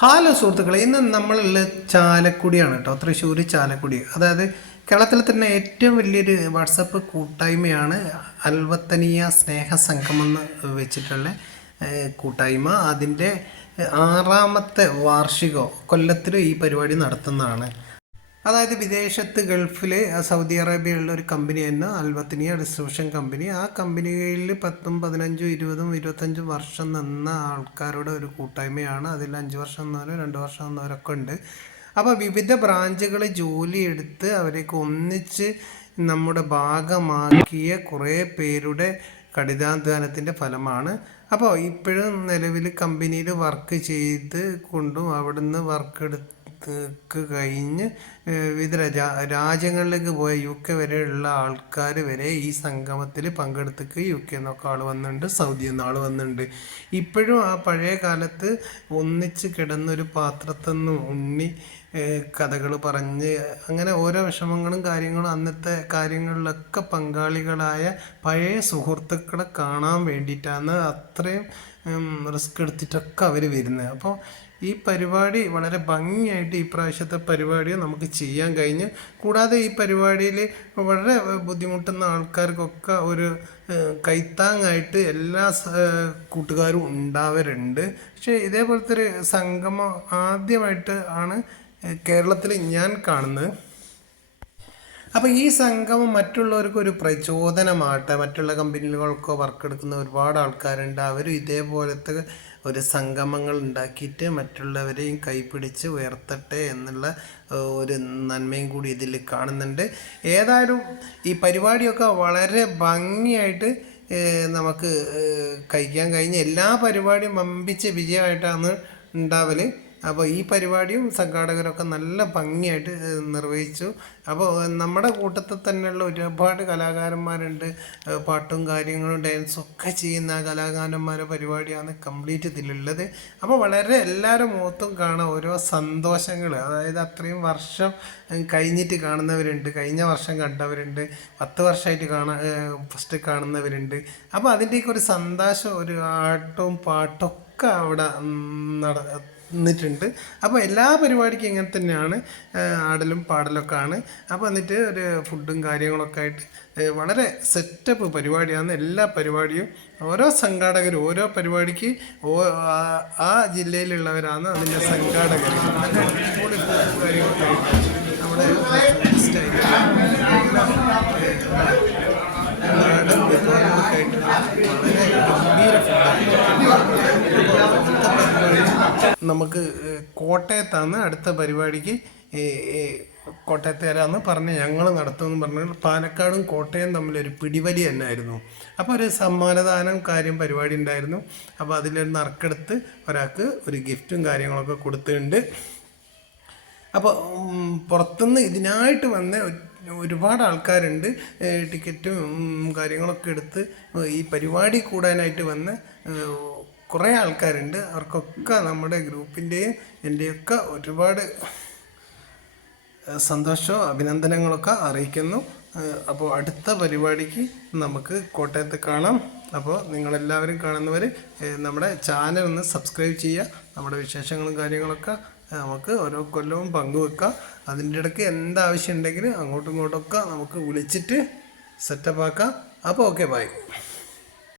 Hello സുഹൃത്തുക്കളെ ഇന്ന് നമ്മളുള്ള ചാലക്കുടിയാണ് കേട്ടോ തൃശ്ശൂർ ചാലക്കുടി. അതായത് കേരളത്തിൽ തന്നെ ഏറ്റവും വലിയൊരു വാട്സപ്പ് കൂട്ടായ്മയാണ് അൽവത്തനീയ സ്നേഹ എന്ന് വെച്ചിട്ടുള്ള കൂട്ടായ്മ. അതിന്റെ ആറാമത്തെ വാർഷികം കൊല്ലത്തിൽ ഈ പരിപാടി നടത്തുന്നതാണ്. അതായത് വിദേശത്ത് ഗൾഫിൽ സൗദി അറേബ്യയിലുള്ള ഒരു കമ്പനി തന്നെ അൽബത്തിനിയ ഡിസ്ട്രിബ്യൂഷൻ കമ്പനി ആ കമ്പനിയിൽ പത്തും പതിനഞ്ചും ഇരുപതും ഇരുപത്തഞ്ചും വർഷം നിന്ന ആൾക്കാരുടെ ഒരു കൂട്ടായ്മയാണ്. അതിൽ അഞ്ച് വർഷം നിന്നവരും രണ്ട് വർഷം നിന്നവരൊക്കെ ഉണ്ട്. അപ്പോൾ വിവിധ ബ്രാഞ്ചുകൾ ജോലിയെടുത്ത് അവരേക്ക് ഒന്നിച്ച് നമ്മുടെ ഭാഗമാക്കിയ കുറേ പേരുടെ കഠിനാധ്വാനത്തിന്റെ ഫലമാണ്. അപ്പോൾ ഇപ്പോഴും നിലവിൽ കമ്പനിയിൽ വർക്ക് ചെയ്ത് കൊണ്ടും അവിടുന്ന് വർക്ക് എടുത്ത് ക്ക് കഴിഞ്ഞ് വിവിധ രാജ്യങ്ങളിലേക്ക് പോയ യു കെ വരെയുള്ള ആൾക്കാർ വരെ ഈ സംഗമത്തിൽ പങ്കെടുത്തേക്ക് യു കെ എന്നൊക്കെ ആൾ വന്നിട്ടുണ്ട് സൗദി നിന്ന് ആൾ വന്നിട്ടുണ്ട് ഇപ്പോഴും ആ പഴയ കാലത്ത് ഒന്നിച്ച് കിടന്നൊരു പാത്രത്തിൽ നിന്ന് ഉണ്ണി കഥകൾ പറഞ്ഞ് അങ്ങനെ ഓരോ വിഷമങ്ങളും കാര്യങ്ങളും അന്നത്തെ കാര്യങ്ങളിലൊക്കെ പങ്കാളികളായ പഴയ സുഹൃത്തുക്കളെ കാണാൻ വേണ്ടിയിട്ടാണ് അത്രയും റിസ്ക് എടുത്തിട്ടൊക്കെ അവർ വരുന്നത്. അപ്പോൾ ഈ പരിപാടി വളരെ ഭംഗിയായിട്ട് ഈ പ്രാവശ്യത്തെ പരിപാടി നമുക്ക് ചെയ്യാൻ കഴിഞ്ഞു കൂടാതെ ഈ പരിപാടിയിൽ വളരെ ബുദ്ധിമുട്ടുന്ന ആൾക്കാർക്കൊക്കെ ഒരു കൈത്താങ്ങായിട്ട് എല്ലാ കൂട്ടുകാരും ഉണ്ടാവരുണ്ട് പക്ഷേ ഇതേപോലത്തെ ഒരു സംഗമം ആദ്യമായിട്ട് ആണ് കേരളത്തിൽ ഞാൻ കാണുന്നത്. അപ്പോൾ ഈ സംഗമം മറ്റുള്ളവർക്ക് ഒരു പ്രചോദനമാകട്ടെ മറ്റുള്ള കമ്പനികൾക്കോ വർക്ക് എടുക്കുന്ന ഒരുപാട് ആൾക്കാരുണ്ട്. അവരും ഇതേപോലത്തെ ഒരു സംഗമങ്ങൾ ഉണ്ടാക്കിയിട്ട് മറ്റുള്ളവരെയും കൈപിടിച്ച് ഉയർത്തട്ടെ എന്നുള്ള ഒരു നന്മയും കൂടി ഇതിൽ കാണുന്നുണ്ട്. ഏതായാലും ഈ പരിപാടിയൊക്കെ വളരെ ഭംഗിയായിട്ട് നമുക്ക് കഴിക്കാൻ കഴിഞ്ഞ എല്ലാ പരിപാടിയും വമ്പിച്ച് വിജയമായിട്ടാണ് ഉണ്ടാവൽ. അപ്പോൾ ഈ പരിപാടിയും സംഘാടകരൊക്കെ നല്ല ഭംഗിയായിട്ട് നിർവഹിച്ചു. അപ്പോൾ നമ്മുടെ കൂട്ടത്തിൽ തന്നെയുള്ള ഒരുപാട് കലാകാരന്മാരുണ്ട്. പാട്ടും കാര്യങ്ങളും ഡാൻസും ഒക്കെ ചെയ്യുന്ന കലാകാരന്മാരെ പരിപാടിയാണ് കംപ്ലീറ്റ് ഇതിലുള്ളത്. അപ്പോൾ വളരെ എല്ലാവരും മുഖത്തും കാണാം ഓരോ സന്തോഷങ്ങൾ. അതായത് അത്രയും വർഷം കഴിഞ്ഞിട്ട് കാണുന്നവരുണ്ട്. കഴിഞ്ഞ വർഷം കണ്ടവരുണ്ട്. പത്ത് വർഷമായിട്ട് കാണാൻ ഫസ്റ്റ് കാണുന്നവരുണ്ട്. അപ്പോൾ അതിന്റെയൊക്കെ ഒരു സന്തോഷം ഒരു ആട്ടവും പാട്ടും ഒക്കെ അവിടെ നട നിന്നിട്ടുണ്ട്. അപ്പോൾ എല്ലാ പരിപാടിക്കും ഇങ്ങനെ തന്നെയാണ് ആടലും പാടലൊക്കെ ആണ് അപ്പോൾ എന്നിട്ട് ഒരു ഫുഡും കാര്യങ്ങളൊക്കെ ആയിട്ട് വളരെ സെറ്റപ്പ് പരിപാടിയാണ് എല്ലാ പരിപാടിയും. ഓരോ സംഘാടകരും ഓരോ പരിപാടിക്ക് ആ- ജില്ലയിലുള്ളവരാണ് അതിന്റെ സംഘാടകർ. നമ്മുടെ നമുക്ക് കോട്ടയത്താണ് അടുത്ത പരിപാടിക്ക് കോട്ടയത്തുകാരാന്ന് പറഞ്ഞ് ഞങ്ങൾ നടത്തുമെന്ന് പറഞ്ഞാൽ പാലക്കാടും കോട്ടയം തമ്മിലൊരു പിടിവലി തന്നെയായിരുന്നു അപ്പോൾ ഒരു സമ്മാനദാനം കാര്യം പരിപാടി ഉണ്ടായിരുന്നു. അപ്പോൾ അതിലൊരു നറുക്കെടുത്ത് ഒരാൾക്ക് ഒരു ഗിഫ്റ്റും കാര്യങ്ങളൊക്കെ കൊടുത്തിട്ടുണ്ട്. അപ്പോൾ പുറത്തുനിന്ന് ഇതിനായിട്ട് വന്ന ഒരുപാട് ആൾക്കാരുണ്ട്. ടിക്കറ്റും കാര്യങ്ങളൊക്കെ എടുത്ത് ഈ പരിപാടി കൂടാനായിട്ട് വന്ന് കുറേ ആൾക്കാരുണ്ട്. അവർക്കൊക്കെ നമ്മുടെ ഗ്രൂപ്പിന്റെയും എന്റെയൊക്കെ ഒരുപാട് സന്തോഷവും അഭിനന്ദനങ്ങളൊക്കെ അറിയിക്കുന്നു. അപ്പോൾ അടുത്ത പരിപാടിക്ക് നമുക്ക് കോട്ടയത്ത് കാണാം. അപ്പോൾ നിങ്ങളെല്ലാവരും കാണുന്നവർ നമ്മുടെ ചാനൽ ഒന്ന് സബ്സ്ക്രൈബ് ചെയ്യുക. നമ്മുടെ വിശേഷങ്ങളും കാര്യങ്ങളൊക്കെ നമുക്ക് ഓരോ കൊല്ലവും പങ്കുവെക്കാം. അതിന്റെ ഇടയ്ക്ക് എന്താവശ്യം ഉണ്ടെങ്കിലും അങ്ങോട്ടും ഇങ്ങോട്ടൊക്കെ നമുക്ക് വിളിച്ചിട്ട് സെറ്റപ്പ് ആക്കാം അപ്പോൾ ഓക്കെ ബൈ.